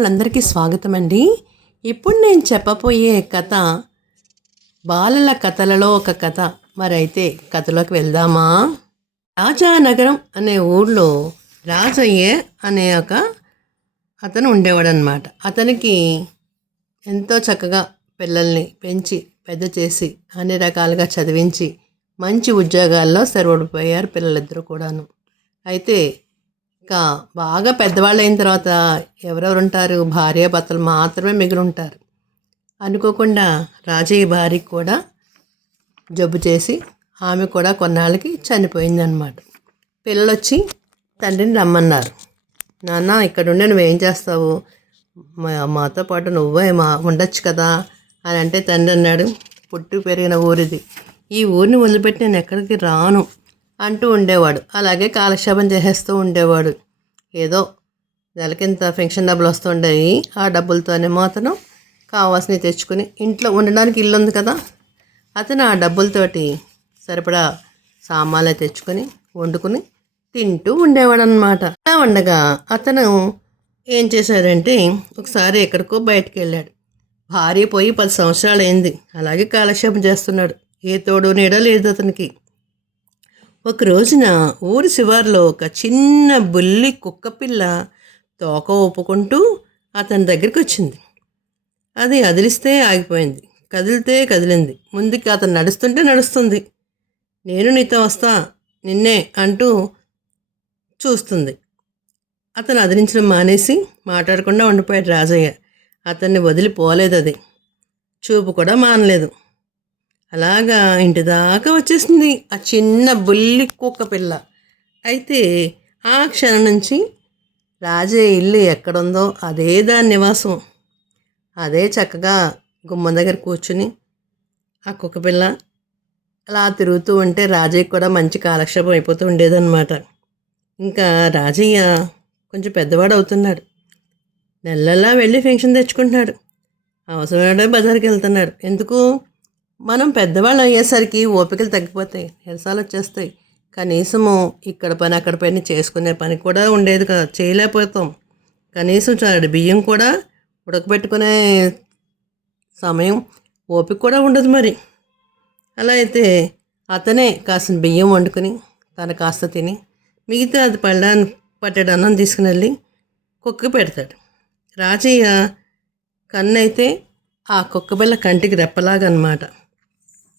వాళ్ళందరికీ స్వాగతం అండి. ఇప్పుడు నేను చెప్పబోయే కథ బాలల కథలలో ఒక కథ. మరైతే కథలోకి వెళ్దామా? రాజానగరం అనే ఊళ్ళో రాజయ్య అనే ఒక అతను ఉండేవాడు అనమాట. అతనికి ఎంతో చక్కగా పిల్లల్ని పెంచి పెద్ద చేసి అన్ని రకాలుగా చదివించి మంచి ఉద్యోగాల్లో స్థిరపడిపోయారు పిల్లలిద్దరూ కూడాను. అయితే ఇంకా బాగా పెద్దవాళ్ళు అయిన తర్వాత ఎవరెవరు ఉంటారు? భార్యాభర్తలు మాత్రమే మిగిలి ఉంటారు. అనుకోకుండా రాజయ్య భార్యకి కూడా జబ్బు చేసి ఆమె కూడా కొన్నాళ్ళకి చనిపోయిందనమాట. పిల్లలు వచ్చి తండ్రిని రమ్మన్నారు. నాన్న, ఇక్కడుండి నువ్వేం చేస్తావు? మాతో పాటు నువ్వే ఉండొచ్చు కదా అని అంటే తండ్రి అన్నాడు, పుట్టి పెరిగిన ఊరిది, ఈ ఊరిని వదిలిపెట్టి నేను ఎక్కడికి రాను అంటూ ఉండేవాడు. అలాగే కాలక్షేపం చేసేస్తూ ఉండేవాడు. ఏదో నెలకింత పెన్షన్ డబ్బులు వస్తుండేవి. ఆ డబ్బులతోనే అతను కావాల్సినవి తెచ్చుకుని, ఇంట్లో ఉండడానికి ఇల్లు ఉంది కదా, అతను ఆ డబ్బులతోటి సరిపడా సామాన్లు తెచ్చుకొని వండుకుని తింటూ ఉండేవాడు అనమాట. అలా ఉండగా అతను ఏం చేశాడంటే ఒకసారి ఎక్కడికో బయటికి వెళ్ళాడు. భార్య పోయి 10 సంవత్సరాలు అయింది. అలాగే కాలక్షేపం చేస్తున్నాడు. ఏ తోడు నీడ లేదు అతనికి. ఒక రోజున ఊరి శివారులో ఒక చిన్న బుల్లి కుక్కపిల్ల తోక ఊపుకుంటూ అతని దగ్గరికి వచ్చింది. అది అదిలిస్తే ఆగిపోయింది, కదిలితే కదిలింది, ముందుకి అతను నడుస్తుంటే నడుస్తుంది. నేను నీతో వస్తా, నిన్నే అంటూ చూస్తుంది. అతను అదిలించడం మానేసి మాట్లాడకుండా ఉండిపోయాడు రాజయ్య. అతన్ని వదిలిపోలేదు, అది చూపు కూడా మానలేదు. అలాగా ఇంటి దాకా వచ్చేసింది ఆ చిన్న బుల్లి కుక్క పిల్ల. అయితే ఆ క్షణం నుంచి రాజయ్య ఇల్లు ఎక్కడుందో అదే దాని నివాసం. అదే చక్కగా గుమ్మం దగ్గర కూర్చుని ఆ కుక్క పిల్ల అలా తిరుగుతూ ఉంటే రాజయ్య కూడా మంచి కాలక్షేపం అయిపోతూ ఉండేదన్నమాట. ఇంకా రాజయ్య కొంచెం పెద్దవాడు అవుతున్నాడు. నెలలా వెళ్ళి పెన్షన్ తెచ్చుకుంటున్నాడు. అవసరమైతే బజార్కి వెళ్తున్నాడు. ఎందుకు? మనం పెద్దవాళ్ళు అయ్యేసరికి ఓపికలు తగ్గిపోతాయి, నీరసాలు వచ్చేస్తాయి. కనీసము ఇక్కడ పని అక్కడ పని చేసుకునే పని కూడా ఉండేది కదా, చేయలేకపోతాం. కనీసం బియ్యం కూడా ఉడకబెట్టుకునే సమయం ఓపిక కూడా ఉండదు మరి. అలా అయితే అతనే కాసిన బియ్యం వండుకొని తను కాస్త తిని మిగతా అది పట్టెడు అన్నం తీసుకుని వెళ్ళి కుక్క పెడతాడు. రాజయ్య కన్నైతే ఆ కుక్క పిల్ల కంటికి రెప్పలాగా అన్నమాట.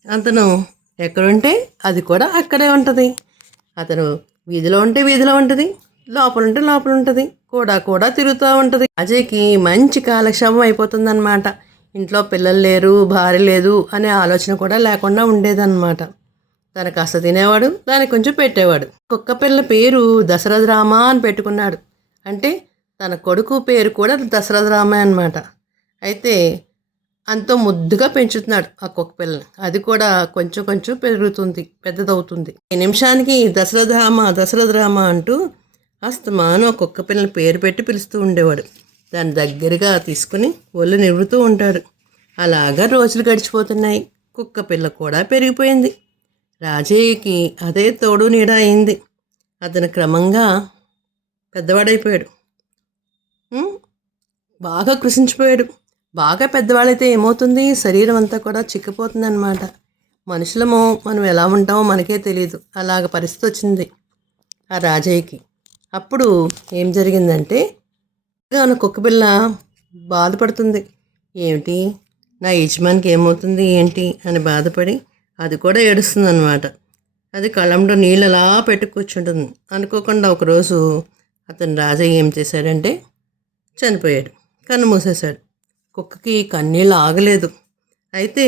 అతను ఎక్కడుంటే అది కూడా అక్కడే ఉంటుంది. అతను వీధిలో ఉంటే వీధిలో ఉంటుంది, లోపల ఉంటే లోపల ఉంటుంది, కూడా తిరుగుతూ ఉంటుంది. అజయ్కి మంచి కాలక్షేపం అయిపోతుందన్నమాట. ఇంట్లో పిల్లలు లేరు, భార్య లేదు అనే ఆలోచన కూడా లేకుండా ఉండేదన్నమాట. తన కాస్త తినేవాడు, దానికి కొంచెం పెట్టేవాడు. కుక్క పిల్ల పేరు దశరథ రామ అని పెట్టుకున్నాడు. అంటే తన కొడుకు పేరు కూడా దశరథ రామ అన్నమాట. అయితే అంతో ముద్దుగా పెంచుతున్నాడు ఆ కుక్క పిల్లని. అది కూడా కొంచెం కొంచెం పెరుగుతుంది, పెద్దదవుతుంది. ఈ నిమిషానికి దశరథ రామ అంటూ అస్తమానం ఆ కుక్క పిల్లని పేరు పెట్టి పిలుస్తూ ఉండేవాడు. దాని దగ్గరగా తీసుకుని ఒళ్ళు నివ్వుతూ ఉంటాడు. అలాగా రోజులు గడిచిపోతున్నాయి. కుక్క పిల్ల కూడా పెరిగిపోయింది. రాజయ్యకి అదే తోడు నీడ అయింది. అతను క్రమంగా పెద్దవాడైపోయాడు. బాగా కృషించిపోయాడు. బాగా పెద్దవాళ్ళైతే ఏమవుతుంది, శరీరం అంతా కూడా చిక్కిపోతుంది అన్నమాట. మనుషులము మనం ఎలా ఉంటామో మనకే తెలియదు. అలాగ పరిస్థితి వచ్చింది ఆ రాజయ్యకి. అప్పుడు ఏం జరిగిందంటే, మన కుక్కపిల్ల బాధపడుతుంది. ఏమిటి, నా యజమానికి ఏమవుతుంది ఏంటి అని బాధపడి అది కూడా ఏడుస్తుంది అన్నమాట. అది కళ్ళంలో నీళ్ళు అలా పెట్టి కూర్చుంటుంది. అనుకోకుండా ఒకరోజు అతను రాజయ్య ఏం చేశాడంటే చనిపోయాడు, కన్ను మూసేశాడు. కుక్కకి కన్నీళ్ళు ఆగలేదు. అయితే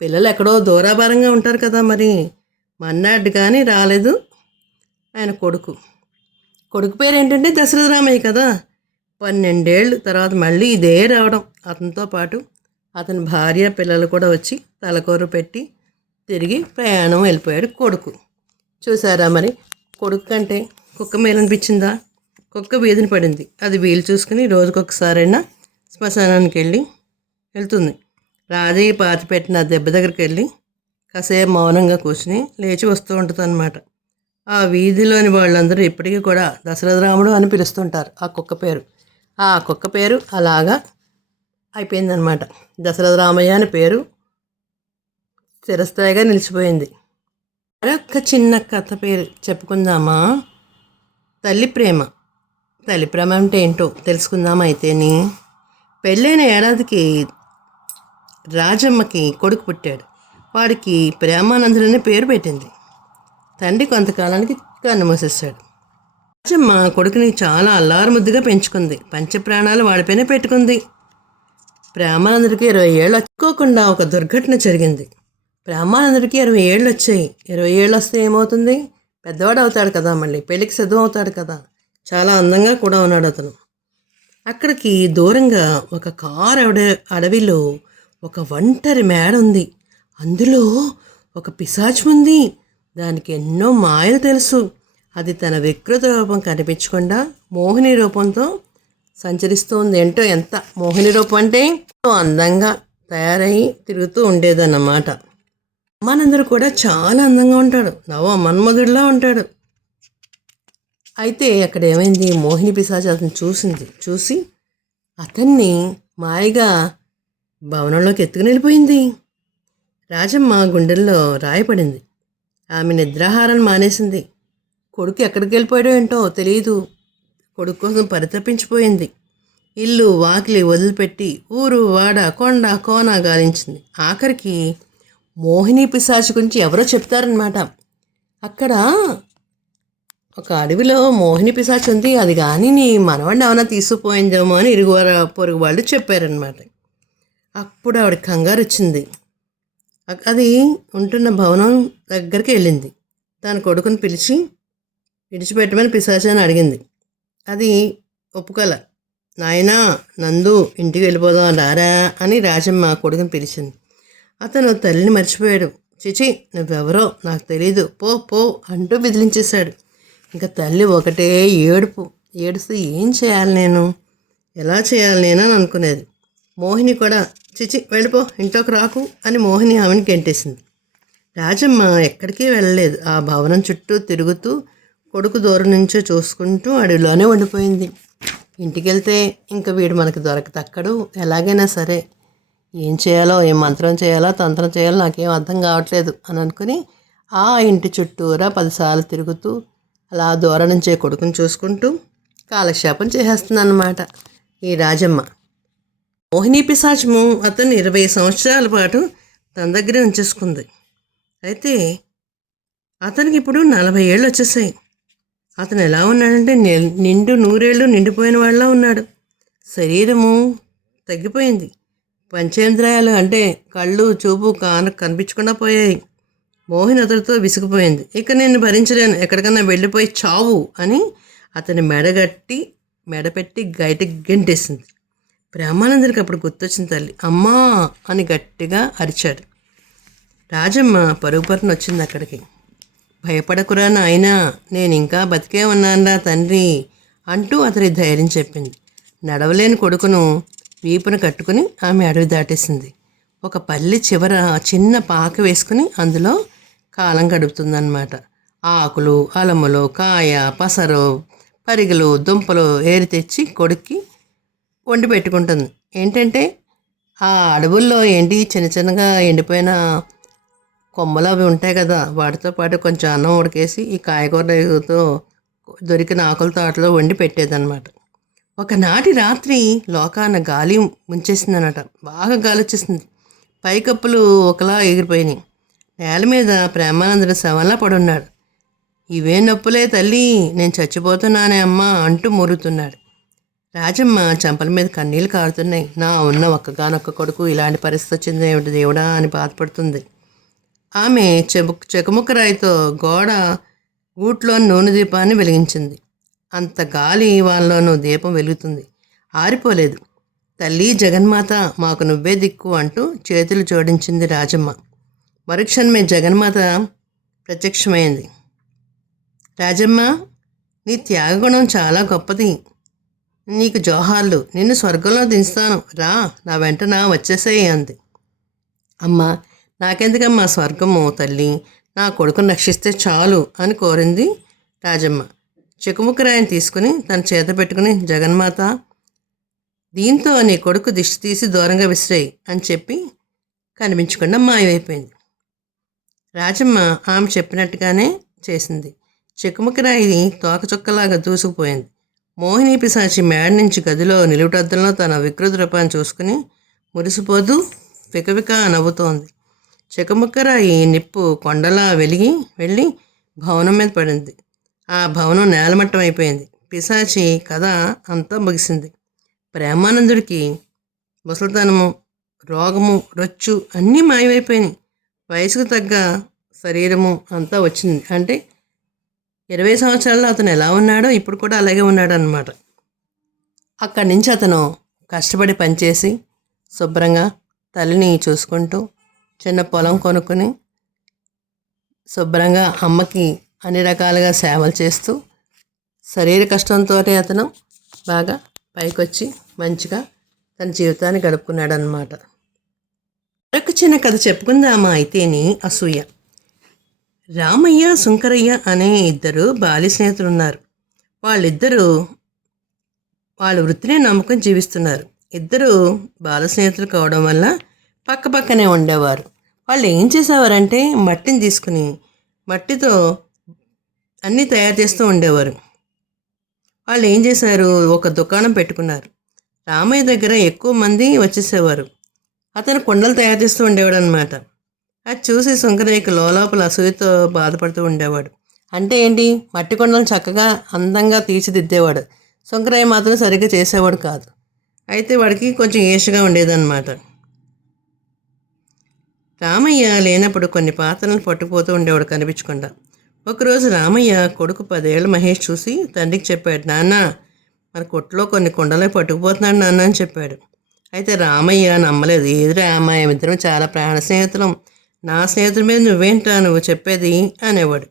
పిల్లలు ఎక్కడో దూరాభారంగా ఉంటారు కదా, మరి మన్నాడు కానీ రాలేదు ఆయన కొడుకు పేరు ఏంటంటే దశరథ రామయ్య కదా. 12 ఏళ్ళు తర్వాత మళ్ళీ ఇదే రావడం. అతనితో పాటు అతని భార్య పిల్లలు కూడా వచ్చి తలకూర పెట్టి తిరిగి ప్రయాణం వెళ్ళిపోయాడు కొడుకు. చూసారా మరి, కొడుకు కంటే కుక్క మేలనిపించిందా? కుక్క వీధిని పడింది. అది వీలు చూసుకుని రోజుకొకసారైనా శ్మశానానికి వెళ్తుంది. రాజయ్య పాతిపెట్టిన దెబ్బ దగ్గరికి వెళ్ళి కాసేపు మౌనంగా కూర్చుని లేచి వస్తూ ఉంటుంది అన్నమాట. ఆ వీధిలోని వాళ్ళందరూ ఇప్పటికీ కూడా దశరథరాముడు అని పిలుస్తుంటారు ఆ కుక్క పేరు. ఆ కుక్క పేరు అలాగా అయిపోయిందనమాట. దశరథ రామయ్య అని పేరు చిరస్థాయిగా నిలిచిపోయింది. మరొక చిన్న కథ పేరు చెప్పుకుందామా? తల్లి ప్రేమ. తల్లి ప్రేమ అంటే ఏంటో తెలుసుకుందామా అయితేని. పెళ్ళైన ఏడాదికి రాజమ్మకి కొడుకు పుట్టాడు. వాడికి ప్రేమానందుడని పేరు పెట్టింది. తండ్రి కొంతకాలానికి కన్నుమూసేశాడు. రాజమ్మ కొడుకుని చాలా అల్లారుముద్దుగా పెంచుకుంది. పంచప్రాణాలు వాడిపైనే పెట్టుకుంది. ప్రేమానందుడికి 20 ఏళ్ళు వచ్చుకోకుండా ఒక దుర్ఘటన జరిగింది. ప్రేమానందుడికి 20 ఏళ్ళు వచ్చాయి. 20 ఏళ్ళు వస్తే ఏమవుతుంది? పెద్దవాడు అవుతాడు కదా, మళ్ళీ పెళ్ళికి సిద్ధం అవుతాడు కదా. చాలా అందంగా కూడా ఉన్నాడు అతను. అక్కడికి దూరంగా ఒక కారు అడవిలో ఒక ఒంటరి మేడ ఉంది. అందులో ఒక పిశాచం ఉంది. దానికి ఎన్నో మాయలు తెలుసు. అది తన వికృత రూపం కనిపించకుండా మోహిని రూపంతో సంచరిస్తుంది. ఏంటో ఎంత మోహిని రూపం అంటే అందంగా తయారయ్యి తిరుగుతూ ఉండేదన్నమాట. మనందరూ కూడా చాలా అందంగా ఉంటాడు. నవ మన్మధుడిలా ఉంటాడు. అయితే అక్కడ ఏమైంది? మోహిని పిశాచి అతను చూసి అతన్ని మాయగా భవనంలోకి ఎత్తుకుని వెళ్ళిపోయింది. రాజమ్మ గుండెల్లో రాయపడింది. ఆమె నిద్రాహారం మానేసింది. కొడుకు ఎక్కడికి వెళ్ళిపోయాడో ఏంటో తెలియదు. కొడుకు కోసం పరితపించిపోయింది. ఇల్లు వాకిలి వదిలిపెట్టి ఊరు వాడ కొండ కోన గాలించింది. ఆఖరికి మోహిని పిశాచి గురించి ఎవరో చెప్తారనమాట. అక్కడ ఒక అడవిలో మోహిని పిశాచి ఉంది, అది కానీ నీ మనవాడిని ఏమైనా తీసుకుపోయిందేమో అని పొరుగు వాళ్ళు చెప్పారనమాట. అప్పుడు ఆవిడ కంగారు వచ్చింది. అది ఉంటున్న భవనం దగ్గరికి వెళ్ళింది. తన కొడుకుని పిలిచి విడిచిపెట్టమని పిశాచాన్ని అడిగింది. అది ఒప్పుకోల. నాయనా నందు, ఇంటికి వెళ్ళిపోదాం రారా అని రాజమ్మ కొడుకుని పిలిచింది. అతను తల్లిని మర్చిపోయాడు. చిచి, నువ్వెవరో నాకు తెలీదు, పో పో అంటూ బెదిరించేశాడు. ఇంకా తల్లి ఒకటే ఏడుస్తూ ఏం చేయాలి నేను, ఎలా చేయాలి నేను అని అనుకునేది. మోహిని కూడా చిచి వెళ్ళిపో, ఇంట్లోకి రాకు అని మోహిని ఆమెను గెంటేసింది. రాజమ్మ ఎక్కడికి వెళ్ళలేదు. ఆ భవనం చుట్టూ తిరుగుతూ కొడుకు దూరం నుంచో చూసుకుంటూ అడవిలోనే ఉండిపోయింది. ఇంటికి వెళ్తే ఇంకా వీడు మనకి దొరకతక్కడు, ఎలాగైనా సరే ఏం చేయాలో, ఏం మంత్రం చేయాలో తంత్రం చేయాలో నాకేం అర్థం కావట్లేదు అని అనుకుని ఆ ఇంటి చుట్టూరా 10 సార్లు తిరుగుతూ అలా దూరం నుంచే కొడుకుని చూసుకుంటూ కాలక్షేపం చేసేస్తుందన్నమాట ఈ రాజమ్మ. మోహిని పిశాచము అతను 20 సంవత్సరాల పాటు తన దగ్గరే ఉంచేసుకుంది. అయితే అతనికి ఇప్పుడు 40 ఏళ్ళు వచ్చేసాయి. అతను ఎలా ఉన్నాడంటే నిండు 100 ఏళ్ళు నిండిపోయిన వాళ్ళ ఉన్నాడు. శరీరము తగ్గిపోయింది. పంచేంద్రియాలు అంటే కళ్ళు చూపు కనిపించకుండా పోయాయి. మోహిని అతడితో విసిగిపోయింది. ఇక నేను భరించలేను, ఎక్కడికన్నా వెళ్ళిపోయి చావు అని అతని మెడపెట్టి బయటికి గెంటేసింది. ప్రేమానందుడికి అప్పుడు గుర్తొచ్చిన తల్లి. అమ్మా అని గట్టిగా అరిచాడు. రాజమ్మ పరుగుపరున వచ్చింది అక్కడికి. భయపడకురా నాయనా, నేను ఇంకా బతికే ఉన్నానురా తండ్రి అంటూ అతని ధైర్యం చెప్పింది. నడవలేని కొడుకును వీపును కట్టుకుని ఆమె అడవి దాటేసింది. ఒక పల్లి చివర చిన్న పాక వేసుకుని అందులో కాలం గడుపుతుందన్నమాట. ఆకులు, అలములు, కాయ, పసరు, పరిగెలు, దుంపలు ఏరి తెచ్చి కొడుక్కి వండి పెట్టుకుంటుంది. ఏంటంటే ఆ అడవుల్లో చిన్న చిన్నగా ఎండిపోయిన కొమ్మలు అవి ఉంటాయి కదా, వాటితో పాటు కొంచెం అన్నం ఉడికేసి ఈ కాయగూరలతో దొరికిన ఆకుల తోటలో వండి పెట్టేదన్నమాట. ఒకనాటి రాత్రి లోకాన గాలి ముంచేసిందన్నమాట. బాగా గాలి వచ్చేసింది. పైకప్పులు ఒకలా ఎగిరిపోయినాయి. నేల మీద ప్రేమానందుడు శవంలా పడున్నాడు. ఇవే నొప్పులే తల్లి, నేను చచ్చిపోతున్నానే అమ్మా అంటూ మురుగుతున్నాడు. రాజమ్మ చెంపల మీద కన్నీళ్ళు కారుతున్నాయి. నా ఉన్న ఒక్కగానొక్క కొడుకు ఇలాంటి పరిస్థితి వచ్చింది ఏమిటి దేవుడా అని బాధపడుతుంది. ఆమె చెకుముక్క రాయితో గూట్లోని నూనె దీపాన్ని వెలిగించింది. అంత గాలి వాళ్ళలోనూ దీపం వెలుగుతుంది, ఆరిపోలేదు. తల్లి జగన్మాత, మాకు నువ్వే దిక్కు అంటూ చేతులు జోడించింది రాజమ్మ. మరుక్షణమే జగన్మాత ప్రత్యక్షమైంది. రాజమ్మ, నీ త్యాగగుణం చాలా గొప్పది, నీకు జోహార్లు, నిన్ను స్వర్గంలో దించుతాను, రా నా వెంట వచ్చేసేయి అంది. అమ్మ, నాకెందుకమ్మా స్వర్గము తల్లి, నా కొడుకును రక్షిస్తే చాలు అని కోరింది రాజమ్మ. చెకుముక్కరాయిని తీసుకుని తన చేత పెట్టుకుని, జగన్మాత దీంతో నీ కొడుకు దిష్టి తీసి దూరంగా విసిరేయి అని చెప్పి కనిపించకుండా మాయమైపోయింది. రాజమ్మ ఆమె చెప్పినట్టుగానే చేసింది. చెక్కుముక్కరాయి తోకచుక్కలాగా దూసుకుపోయింది. మోహిని పిశాచి మేడ నుంచి గదిలో నిలువుటద్దంలో తన వికృత రూపాన్ని చూసుకుని మురిసిపోతూ వికవిక నవ్వుతోంది. చెక్కుముక్కరాయి నిప్పు కొండలా వెళ్ళి భవనం మీద పడింది. ఆ భవనం నేలమట్టం అయిపోయింది. పిశాచి కథ అంతా ముగిసింది. ప్రేమానందుడికి ముసలితనము, రోగము, రొచ్చు అన్నీ మాయమైపోయినాయి. వయసుకు తగ్గ శరీరము అంతా వచ్చింది. అంటే 20 సంవత్సరాల్లో అతను ఎలా ఉన్నాడో ఇప్పుడు కూడా అలాగే ఉన్నాడు అన్నమాట. అక్కడి నుంచి అతను కష్టపడి పనిచేసి శుభ్రంగా తల్లిని చూసుకుంటూ చిన్న పొలం కొనుక్కొని శుభ్రంగా అమ్మకి అన్ని రకాలుగా సేవలు చేస్తూ శరీర కష్టంతో అతను బాగా పైకొచ్చి మంచిగా తన జీవితాన్ని గడుపుకున్నాడు అన్నమాట. మరొక చిన్న కథ చెప్పుకుందామా అయితేని అసూయ. రామయ్య, శంకరయ్య అనే ఇద్దరు బాల్య స్నేహితులు ఉన్నారు. వాళ్ళిద్దరూ వాళ్ళ వృత్తిని నమ్ముకొని జీవిస్తున్నారు. ఇద్దరు బాల స్నేహితులు కావడం వల్ల పక్క పక్కనే ఉండేవారు. వాళ్ళు ఏం చేసేవారంటే మట్టిని తీసుకుని మట్టితో అన్నీ తయారు చేస్తూ ఉండేవారు. వాళ్ళు ఏం చేశారు, ఒక దుకాణం పెట్టుకున్నారు. రామయ్య దగ్గర ఎక్కువ మంది వచ్చేసేవారు. అతను కుండలు తయారు చేస్తూ ఉండేవాడు అనమాట. అది చూసి శంకరయ్యకి లోపల అసూయతో బాధపడుతూ ఉండేవాడు. అంటే ఏంటి, మట్టి కుండలను చక్కగా అందంగా తీర్చిదిద్దేవాడు. శంకరయ్య మాత్రం సరిగ్గా చేసేవాడు కాదు. అయితే వాడికి కొంచెం ఈర్ష్యగా ఉండేదన్నమాట. రామయ్య లేనప్పుడు కొన్ని పాత్రలను పట్టుకుపోతూ ఉండేవాడు కనిపించకుండా. ఒకరోజు రామయ్య కొడుకు 10 ఏళ్ళ మహేష్ చూసి తండ్రికి చెప్పాడు, నాన్న మన కొట్లో కొన్ని కుండలే పట్టుకుపోతున్నాడు నాన్న అని చెప్పాడు. అయితే రామయ్య నమ్మలేదు. ఏది రామయ్య, ఇద్దరం చాలా ప్రాణ స్నేహితులం, నా స్నేహితుల మీద నువ్వేంటా నువ్వు చెప్పేది అనేవాడు.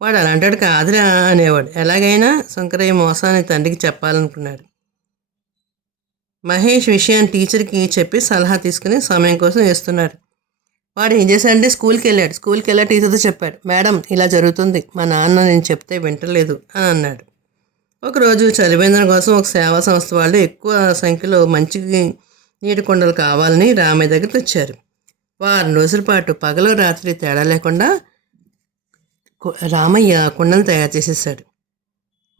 వాడు అలాంటాడు కాదురా అనేవాడు. ఎలాగైనా శంకరయ్య మోసాన్ని తండ్రికి చెప్పాలనుకున్నాడు. మహేష్ విషయాన్ని టీచర్కి చెప్పి సలహా తీసుకుని సమయం కోసం వేస్తున్నాడు. వాడు ఏం చేశాడంటే స్కూల్కి వెళ్ళి టీచర్తో చెప్పాడు, మేడం ఇలా జరుగుతుంది, మా నాన్న నేను చెప్తే వింటలేదు అని అన్నాడు. ఒకరోజు చలివేంద్రం కోసం ఒక సేవా సంస్థ వాళ్ళు ఎక్కువ సంఖ్యలో మంచి నీటి కుండలు కావాలని రామయ్య దగ్గరికి వచ్చారు. వారం రోజుల పాటు పగలు రాత్రి తేడా లేకుండా రామయ్య కుండలు తయారు చేసేసాడు.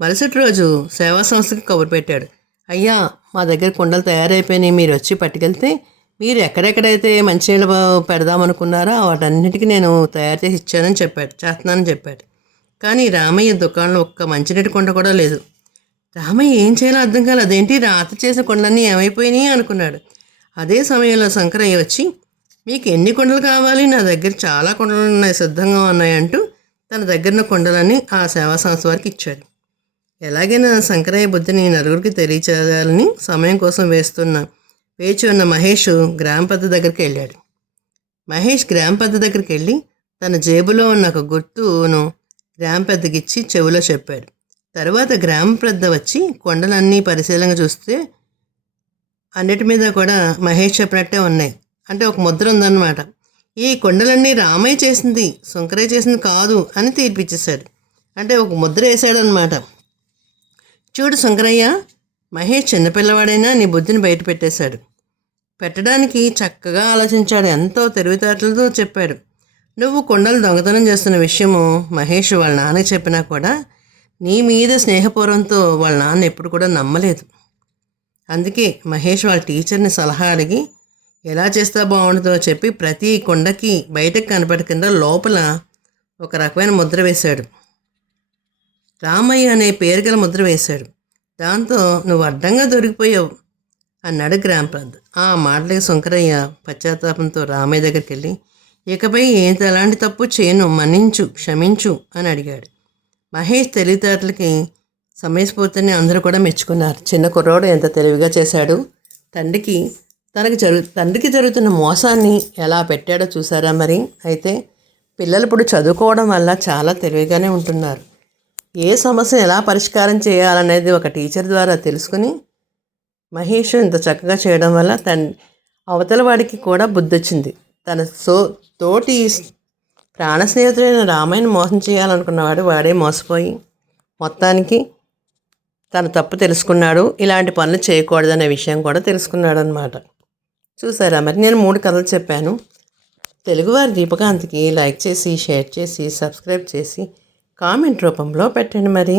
మరుసటి రోజు సేవా సంస్థకి కబురు పెట్టాడు, అయ్యా మా దగ్గర కుండలు తయారైపోయినాయి, మీరు వచ్చి పట్టుకెళ్తే మీరు ఎక్కడెక్కడైతే మంచినీళ్ళు పెడదామనుకున్నారో వాటన్నిటికీ నేను తయారు చేసి చేస్తున్నానని చెప్పాడు. కానీ రామయ్య దుకాణంలో ఒక్క మంచినీటి కుండ కూడా లేదు. రామయ్య ఏం చేయాలో అర్థం కాలేదు. అదేంటి రాత్రి చేసిన కుండలన్నీ ఏమైపోయినాయి అనుకున్నాడు. అదే సమయంలో శంకరయ్య వచ్చి, మీకు ఎన్ని కుండలు కావాలి, నా దగ్గర చాలా కుండలు ఉన్నాయి, సిద్ధంగా ఉన్నాయి అంటూ తన దగ్గర కుండలన్నీ ఆ సేవా సంస్థ వారికి ఇచ్చాడు. ఎలాగైనా శంకరయ్య బుద్ధిని నలుగురికి తెలియచేయాలని సమయం కోసం వేచి ఉన్న మహేష్ గ్రామ పెద్ద దగ్గరికి వెళ్ళాడు. మహేష్ గ్రామ పెద్ద దగ్గరికి వెళ్ళి తన జేబులో ఉన్న ఒక గుర్తును గ్రామ పెద్దకిచ్చి చెవిలో చెప్పాడు. తర్వాత గ్రామ పెద్ద వచ్చి కొండలన్నీ పరిశీలనగా చూస్తే అన్నిటి మీద కూడా మహేష్ చెప్పినట్టే ఉన్నాయి. అంటే ఒక ముద్ర ఉందన్నమాట. ఈ కొండలన్నీ రామయ్య చేసింది, శంకరయ్య చేసింది కాదు అని తీర్పిచ్చేశాడు. అంటే ఒక ముద్ర వేసాడనమాట. చూడు శంకరయ్య, మహేష్ చిన్నపిల్లవాడైనా నీ బుద్ధిని బయట పెట్టడానికి చక్కగా ఆలోచించాడు. ఎంతో తెలివితేటలతో చెప్పాడు. నువ్వు కొండలు దొంగతనం చేస్తున్న విషయము మహేష్ వాళ్ళ నాన్నకి చెప్పినా కూడా నీ మీద స్నేహపూర్వంతో వాళ్ళ నాన్న ఎప్పుడు కూడా నమ్మలేదు. అందుకే మహేష్ వాళ్ళ టీచర్ని సలహా అడిగి ఎలా చేస్తా బాగుంటుందో చెప్పి ప్రతి కొండకి బయటకు కనపడకుండా లోపల ఒక రకమైన ముద్ర వేశాడు. రామయ్య అనే పేరు గల ముద్ర వేశాడు. దాంతో నువ్వు అడ్డంగా దొరికిపోయావు అన్నాడు గ్రామ పెద్ద. ఆ మాటలకి శంకరయ్య పశ్చాత్తాపంతో రామయ్య దగ్గరికి వెళ్ళి, ఇకపై ఎలాంటి తప్పు చేయను, మన్నించు, క్షమించు అని అడిగాడు. మహేష్ తెలివితేటలకి సమయస్ఫూర్తిని అందరూ కూడా మెచ్చుకున్నారు. చిన్న కుర్రోడు ఎంత తెలివిగా చేశాడు, తండ్రికి జరుగుతున్న మోసాన్ని ఎలా పెట్టాడో చూసారా మరి. అయితే పిల్లలు ఇప్పుడు చదువుకోవడం వల్ల చాలా తెలివిగానే ఉంటున్నారు. ఏ సమస్యను ఎలా పరిష్కారం చేయాలనేది ఒక టీచర్ ద్వారా తెలుసుకుని మహేష్ ఇంత చక్కగా చేయడం వల్ల అవతల వాడికి కూడా బుద్ధి వచ్చింది. తన తోటి ప్రాణ స్నేహితుడైన రామయ్యను మోసం చేయాలనుకున్నవాడు వాడే మోసపోయి మొత్తానికి తన తప్పు తెలుసుకున్నాడు, ఇలాంటి పనులు చేయకూడదనే విషయం కూడా తెలుసుకున్నాడు అనమాట. చూసారా మరి, నేను 3 కథలు చెప్పాను. తెలుగువారి దీపకాంత్కి లైక్ చేసి, షేర్ చేసి, సబ్స్క్రైబ్ చేసి, కామెంట్ రూపంలో పెట్టండి మరి.